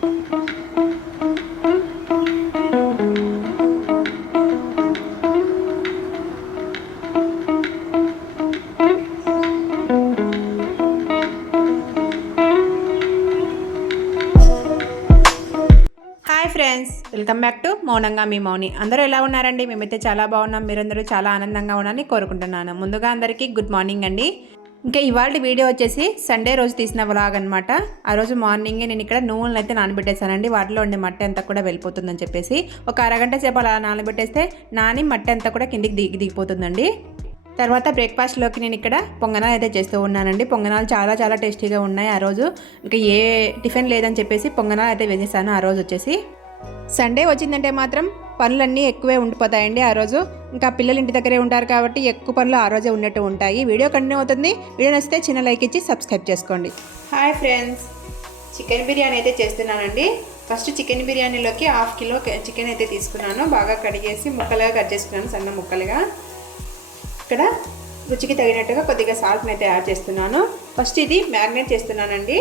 Friends, welcome back to మౌనంగా మీ మౌని. అందరూ ఎలా ఉన్నారండి? మేమైతే చాలా బాగున్నాం. మీరందరూ చాలా ఆనందంగా ఉన్నారని కోరుకుంటున్నాను. ముందుగా అందరికీ గుడ్ మార్నింగ్ అండి. ఇంకా ఇవాళ వీడియో వచ్చేసి సండే రోజు తీసిన వ్లాగ్ అనమాట. ఆ రోజు మార్నింగే నేను ఇక్కడ నువ్వులను అయితే నానబెట్టేశానండి. వాటిలో ఉండే మట్టి అంతా కూడా వెళ్ళిపోతుందని చెప్పేసి ఒక అరగంట సేపు అలా నానబెట్టేస్తే నాని మట్టి అంతా కూడా కిందికి దిగిపోతుందండి. తర్వాత బ్రేక్ఫాస్ట్లోకి నేను ఇక్కడ పొంగనాలు అయితే చేస్తూ ఉన్నానండి. పొంగనాలు చాలా చాలా టేస్టీగా ఉన్నాయి. ఆ రోజు ఇంకా ఏ టిఫిన్ లేదని చెప్పేసి పొంగనాలు అయితే వేసేసాను. ఆ రోజు వచ్చేసి సండే వచ్చిందంటే మాత్రం పనులన్నీ ఎక్కువే ఉండిపోతాయండి. ఆ రోజు ఇంకా పిల్లలు ఇంటి దగ్గరే ఉంటారు కాబట్టి ఎక్కువ పనులు ఆ రోజే ఉన్నట్టు ఉంటాయి. వీడియో కంటిన్యూ అవుతుంది. వీడియో నచ్చితే చిన్న లైక్ ఇచ్చి సబ్స్క్రైబ్ చేసుకోండి. హాయ్ ఫ్రెండ్స్, చికెన్ బిర్యానీ అయితే చేస్తున్నానండి. ఫస్ట్ చికెన్ బిర్యానీలోకి 1/2 కిలో చికెన్ అయితే తీసుకున్నాను. బాగా కడిగేసి ముక్కలుగా కట్ చేసుకున్నాను, సన్న ముక్కలుగా. ఇక్కడ రుచికి తగినట్టుగా కొద్దిగా సాల్ట్ని అయితే యాడ్ చేస్తున్నాను. ఫస్ట్ ఇది మ్యారినేట్ చేస్తున్నానండి.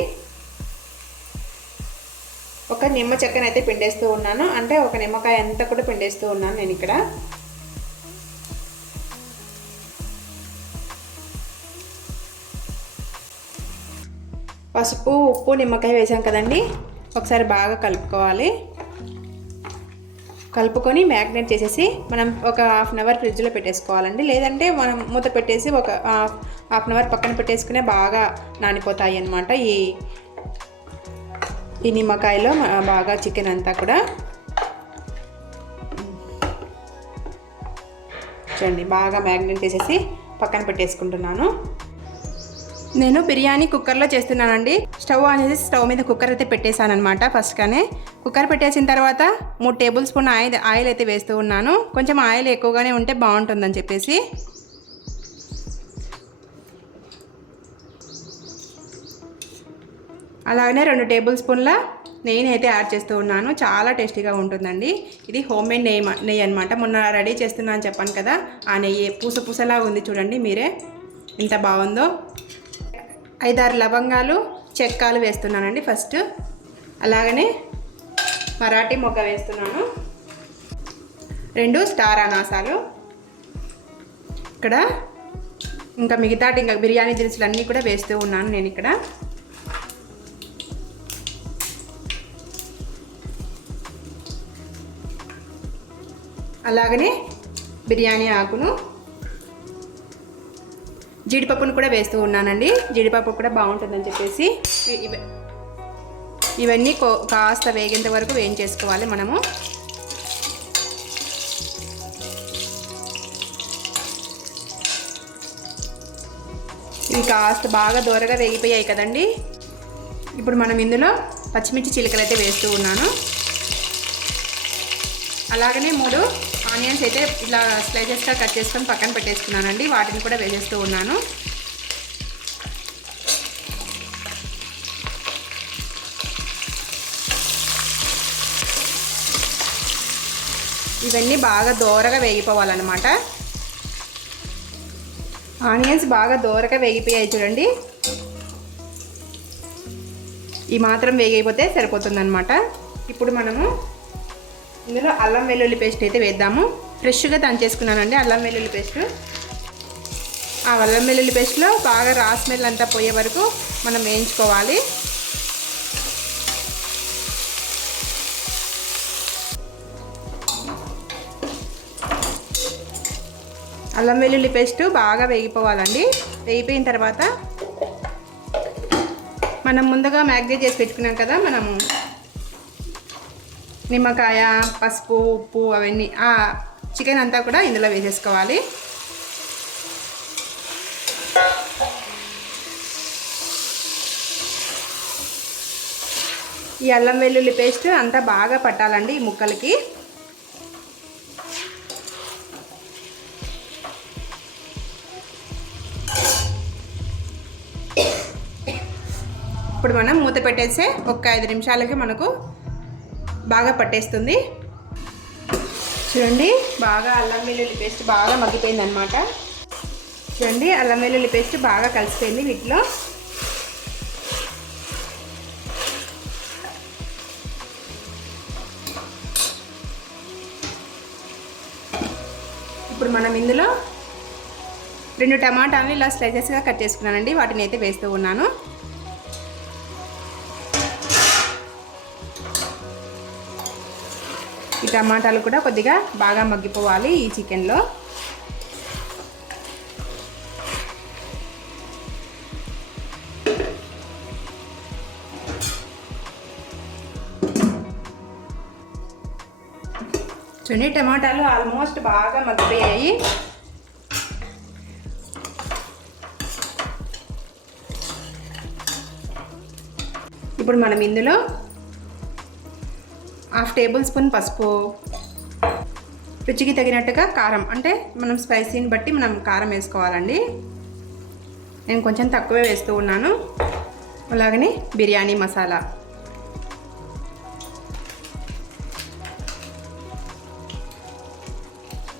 ఒక నిమ్మ చెక్కను అయితే పిండేస్తూ ఉన్నాను, అంటే ఒక నిమ్మకాయ అంతా కూడా పిండేస్తూ ఉన్నాను నేను ఇక్కడ. పసుపు, ఉప్పు, నిమ్మకాయ వేసాం కదండి. ఒకసారి బాగా కలుపుకోవాలి. కలుపుకొని మ్యాగ్నేట్ చేసేసి మనం ఒక 1/2 అవర్ ఫ్రిడ్జ్లో పెట్టేసుకోవాలండి. లేదంటే మనం మూత పెట్టేసి ఒక 1/2 అవర్ పక్కన పెట్టేసుకునే బాగా నానిపోతాయి అన్నమాట ఈ నిమ్మకాయలో బాగా చికెన్ అంతా కూడా. చూడండి, బాగా మ్యాగ్నేట్ చేసేసి పక్కన పెట్టేసుకుంటున్నాను. నేను బిర్యానీ కుక్కర్లో చేస్తున్నానండి. స్టవ్ ఆన్ చేసి స్టవ్ మీద కుక్కర్ అయితే పెట్టేశాను అనమాట. ఫస్ట్గానే కుక్కర్ పెట్టేసిన తర్వాత 3 టేబుల్ స్పూన్ ఆయిల్ అయితే వేస్తూ ఉన్నాను. కొంచెం ఆయిల్ ఎక్కువగానే ఉంటే బాగుంటుందని చెప్పేసి. అలాగనే 2 టేబుల్ స్పూన్ల నెయ్యిని అయితే యాడ్ చేస్తూ ఉన్నాను. చాలా టేస్టీగా ఉంటుందండి. ఇది హోమ్ మేడ్ నెయ్యి అనమాట. మొన్న రెడీ చేస్తున్నాను చెప్పాను కదా, ఆ నెయ్యి పూసలా ఉంది. చూడండి మీరే ఎంత బాగుందో. 5-6 లవంగాలు, చెక్కాలు వేస్తున్నానండి ఫస్ట్. అలాగనే మరాఠీ మొగ్గ వేస్తున్నాను. 2 స్టార్ అనాసాలు. ఇక్కడ ఇంకా మిగతాటి ఇంకా బిర్యానీ దినుసులు అన్నీ కూడా వేస్తూ ఉన్నాను నేను ఇక్కడ. అలాగనే బిర్యానీ ఆకును, జీడిపప్పును కూడా వేస్తూ ఉన్నానండి. జీడిపప్పు కూడా బాగుంటుందని చెప్పేసి ఇవన్నీ కాస్త వేగేంత వరకు వేయించేసుకోవాలి మనము. ఇవి కాస్త బాగా దూరగా వేగిపోయాయి కదండి. ఇప్పుడు మనం ఇందులో పచ్చిమిర్చి చిలుకలు అయితే వేస్తూ ఉన్నాను. అలాగనే 3 ఆనియన్స్ అయితే ఇలా స్లైసెస్గా కట్ చేసుకొని పక్కన పెట్టేసుకున్నానండి. వాటిని కూడా వేసేస్తూ ఉన్నాను. ఇవన్నీ బాగా దోరగా వేగిపోవాలన్నమాట. ఆనియన్స్ బాగా దోరగా వేగిపోయాయి చూడండి. ఈ మాత్రం వేగిపోతే సరిపోతుందన్నమాట. ఇప్పుడు మనము ఇందులో అల్లం వెల్లుల్లి పేస్ట్ అయితే వేద్దాము. ఫ్రెష్గా దంచేసుకున్నానండి అల్లం వెల్లుల్లి పేస్ట్. ఆ అల్లం వెల్లుల్లి పేస్ట్లో బాగా రా స్మెల్ అంతా పోయే వరకు మనం వేయించుకోవాలి. అల్లం వెల్లుల్లి పేస్ట్ బాగా వేగిపోవాలండి. వేగిపోయిన తర్వాత మనం ముందుగా మ్యాగ్నేట్ చేసి పెట్టుకున్నాం కదా, మనము నిమ్మకాయ, పసుపు, ఉప్పు అవన్నీ ఆ చికెన్ అంతా కూడా ఇందులో వేసేసుకోవాలి. ఈ అల్లం వెల్లుల్లి పేస్ట్ అంతా బాగా పట్టాలండి ఈ ముక్కలకి. ఇప్పుడు మనం మూత పెట్టేస్తే ఒక 5 నిమిషాలకి మనకు బాగా పట్టేస్తుంది. చూడండి, బాగా అల్లం వెల్లుల్లి పేస్ట్ బాగా మగ్గిపోయింది అనమాట. చూడండి, అల్లం వెల్లుల్లి పేస్ట్ బాగా కలిసిపోయింది వీటిలో. ఇప్పుడు మనం ఇందులో 2 టమాటాలను ఇలా స్లైసెస్గా కట్ చేసుకున్నానండి. వాటిని అయితే వేస్తూ ఉన్నాను. ఈ టమాటాలు కూడా కొద్దిగా బాగా మగ్గిపోవాలి ఈ చికెన్లో. చూడండి, టమాటాలు ఆల్మోస్ట్ బాగా మగ్గిపోయాయి. ఇప్పుడు మనం ఇందులో 1/2 టేబుల్ స్పూన్ పసుపు, రుచికి తగినట్టుగా కారం, అంటే మనం స్పైసీని బట్టి మనం కారం వేసుకోవాలండి. నేను కొంచెం తక్కువే వేస్తూ ఉన్నాను. అలాగనే బిర్యానీ మసాలా,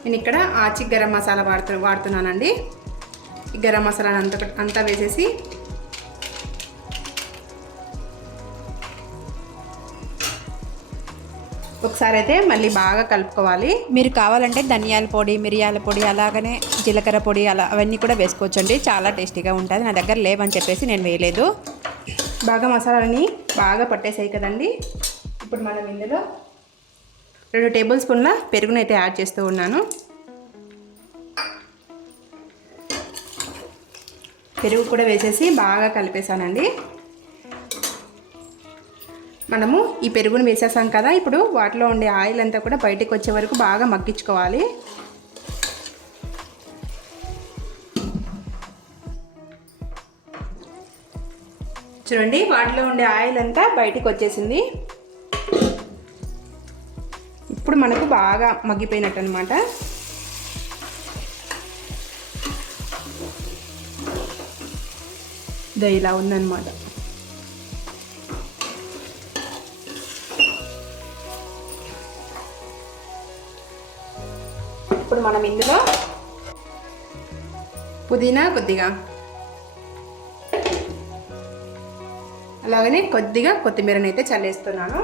నేను ఇక్కడ ఆచి గరం మసాలా వాడుతున్నానండి. ఈ గరం మసాలా అంతా వేసేసి ఒకసారి అయితే మళ్ళీ బాగా కలుపుకోవాలి. మీరు కావాలంటే ధనియాల పొడి, మిరియాల పొడి, అలాగనే జీలకర్ర పొడి అవన్నీ కూడా వేసుకోవచ్చండి. చాలా టేస్టీగా ఉంటుంది. నా దగ్గర లేవని చెప్పేసి నేను వేయలేదు. బాగా మసాలాని బాగా పట్టేసాయి కదండి. ఇప్పుడు మనం ఇందులో 2 టేబుల్ స్పూన్ల పెరుగునైతే యాడ్ చేస్తూ ఉన్నాను. పెరుగు కూడా వేసేసి బాగా కలిపేసానండి. మనము ఈ పెరుగును వేసేసాం కదా, ఇప్పుడు వాటిలో ఉండే ఆయిల్ అంతా కూడా బయటికి వచ్చే వరకు బాగా మగ్గించుకోవాలి. చూడండి, వాటిలో ఉండే ఆయిల్ అంతా బయటికి వచ్చేసింది. ఇప్పుడు మనకు బాగా మగ్గిపోయినట్టు అనమాట. ఇది ఇలా ఉందన్నమాట. ఇప్పుడు మనం ఇందులో పుదీనా కొద్దిగా, అలాగనే కొద్దిగా కొత్తిమీరని అయితే చల్లేస్తున్నాను.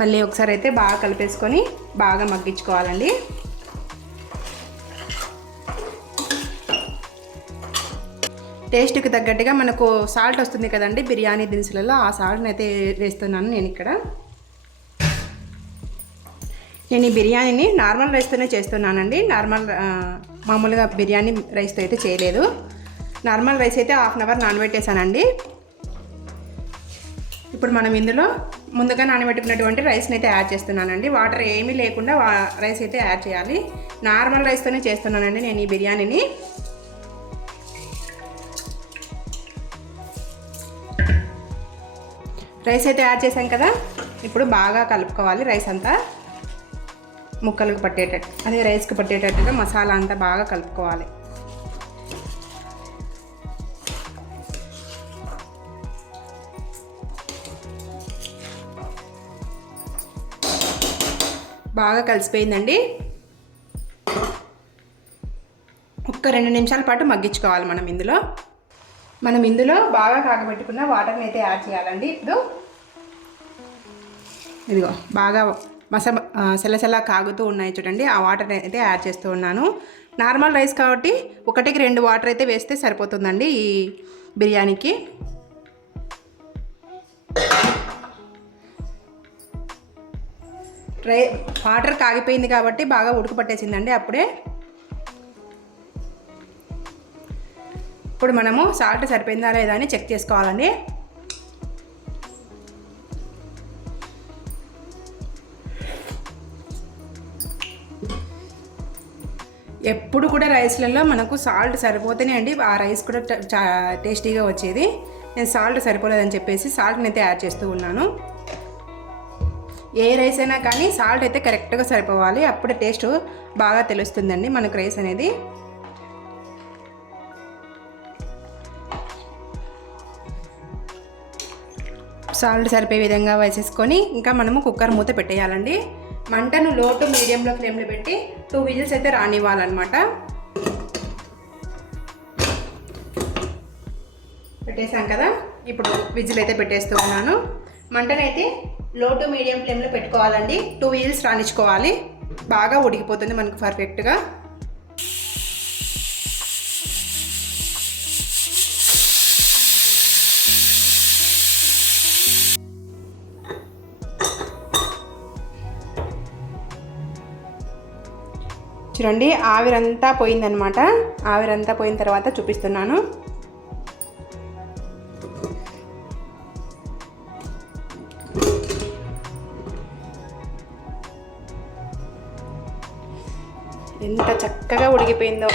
మళ్ళీ ఒకసారి అయితే బాగా కలిపేసుకొని బాగా మగ్గించుకోవాలండి. టేస్ట్కి తగ్గట్టుగా మనకు సాల్ట్ వస్తుంది కదండి బిర్యానీ దినుసులలో, ఆ సాల్ట్ని అయితే వేస్తున్నాను నేను ఇక్కడ. నేను ఈ బిర్యానీని నార్మల్ రైస్తోనే చేస్తున్నానండి. మామూలుగా బిర్యానీ రైస్తో అయితే చేయలేదు. నార్మల్ రైస్ అయితే 1/2 అవర్ నానబెట్టేసానండి. ఇప్పుడు మనం ఇందులో ముందుగా నానబెట్టుకున్నటువంటి రైస్ని అయితే యాడ్ చేస్తున్నానండి. వాటర్ ఏమీ లేకుండా రైస్ అయితే యాడ్ చేయాలి. నార్మల్ రైస్తోనే చేస్తున్నానండి నేను ఈ బిర్యానీని. రైస్ అయితే యాడ్ చేసాం కదా, ఇప్పుడు బాగా కలుపుకోవాలి. రైస్ అంతా ముక్కలకు పట్టేటట్టు, అదే రైస్కి పట్టేటట్టుగా మసాలా అంతా బాగా కలుపుకోవాలి. బాగా కలిసిపోయిందండి. ఒక్క 2 నిమిషాల పాటు మగ్గించుకోవాలి. మనం ఇందులో బాగా కాగబెట్టుకున్న వాటర్ని అయితే యాడ్ చేయాలండి. ఇప్పుడు ఇదిగో బాగా సెలసెల కాగుతూ ఉన్నాయి చూడండి, ఆ వాటర్ అయితే యాడ్ చేస్తూ ఉన్నాను. నార్మల్ రైస్ కాబట్టి 1కి 2 వాటర్ అయితే వేస్తే సరిపోతుందండి ఈ బిర్యానీకి. వాటర్ కాగిపోయింది కాబట్టి బాగా ఉడకపట్టేసిందండి అప్పుడే. ఇప్పుడు మనము సాల్ట్ సరిపోయిందా లేదా అని చెక్ చేసుకోవాలండి. ఎప్పుడు కూడా రైస్లలో మనకు సాల్ట్ సరిపోతేనే అండి ఆ రైస్ కూడా టేస్టీగా వచ్చేది. నేను సాల్ట్ సరిపోలేదని చెప్పేసి సాల్ట్ని అయితే యాడ్ చేస్తూ ఉన్నాను. ఏ రైస్ అయినా కానీ సాల్ట్ అయితే కరెక్ట్గా సరిపోవాలి, అప్పుడే టేస్ట్ బాగా తెలుస్తుందండి మనకు రైస్ అనేది. సాల్ట్ సరిపోయే విధంగా వేసేసుకొని ఇంకా మనము కుక్కర్ మూత పెట్టేయాలండి. మంటను లో టు మీడియంలో ఫ్లేమ్లో పెట్టి 2 విజిల్స్ అయితే రానివ్వాలన్నమాట. పెట్టేసాం కదా, ఇప్పుడు విజిల్ అయితే పెట్టేస్తూ ఉన్నాను. మంటనైతే లో టు మీడియం ఫ్లేమ్లో పెట్టుకోవాలండి. 2 విజిల్స్ రానిచ్చుకోవాలి. బాగా ఉడికిపోతుంది మనకు పర్ఫెక్ట్గా. చూడండి ఆవిరంతా పోయిందనమాట. ఆవిరంతా పోయిన తర్వాత చూపిస్తున్నాను. ఎంత చక్కగా ఉడికిపోయిందో.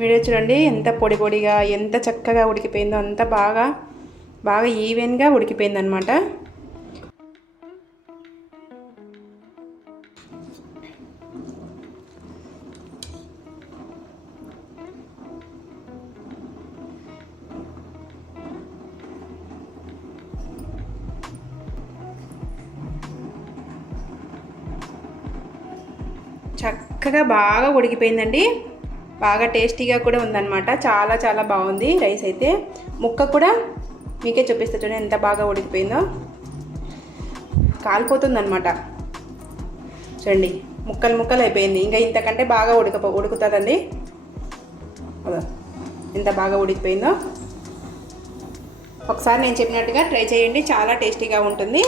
వీడియో చూడండి ఎంత పొడి పొడిగా ఎంత చక్కగా ఉడికిపోయిందో. అంత బాగా ఈవెన్గా ఉడికిపోయింది అనమాట. చక్కగా బాగా ఉడికిపోయిందండి. బాగా టేస్టీగా కూడా ఉందన్నమాట. చాలా బాగుంది రైస్ అయితే. ముక్క కూడా మీకే చూపిస్తా చూడండి ఎంత బాగా ఉడికిపోయిందో. కాలిపోతుందన్నమాట. చూడండి ముక్కలు అయిపోయింది. ఇంకా ఇంతకంటే బాగా ఉడుకుతుందండి. అదో ఎంత బాగా ఉడికిపోయిందో. ఒకసారి నేను చెప్పినట్టుగా ట్రై చేయండి, చాలా టేస్టీగా ఉంటుంది.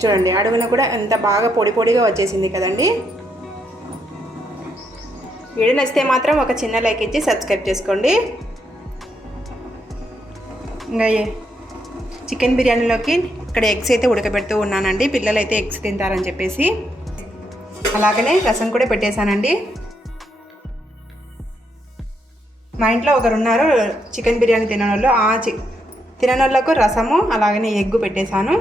చూడండి అడుగున కూడా ఎంత బాగా పొడిగా వచ్చేసింది కదండి. వీడియో నచ్చితే మాత్రం ఒక చిన్న లైక్ ఇచ్చి సబ్స్క్రైబ్ చేసుకోండి. ఇంకా చికెన్ బిర్యానీలోకి ఇక్కడ ఎగ్స్ అయితే ఉడకబెడుతూ ఉన్నానండి. పిల్లలు అయితే ఎగ్స్ తింటారని చెప్పేసి. అలాగనే రసం కూడా పెట్టేశానండి. మా ఇంట్లో ఒకరున్నారు చికెన్ బిర్యానీ తిననోళ్ళు. తిననోళ్ళకు రసము అలాగనే ఎగ్గు పెట్టేశాను.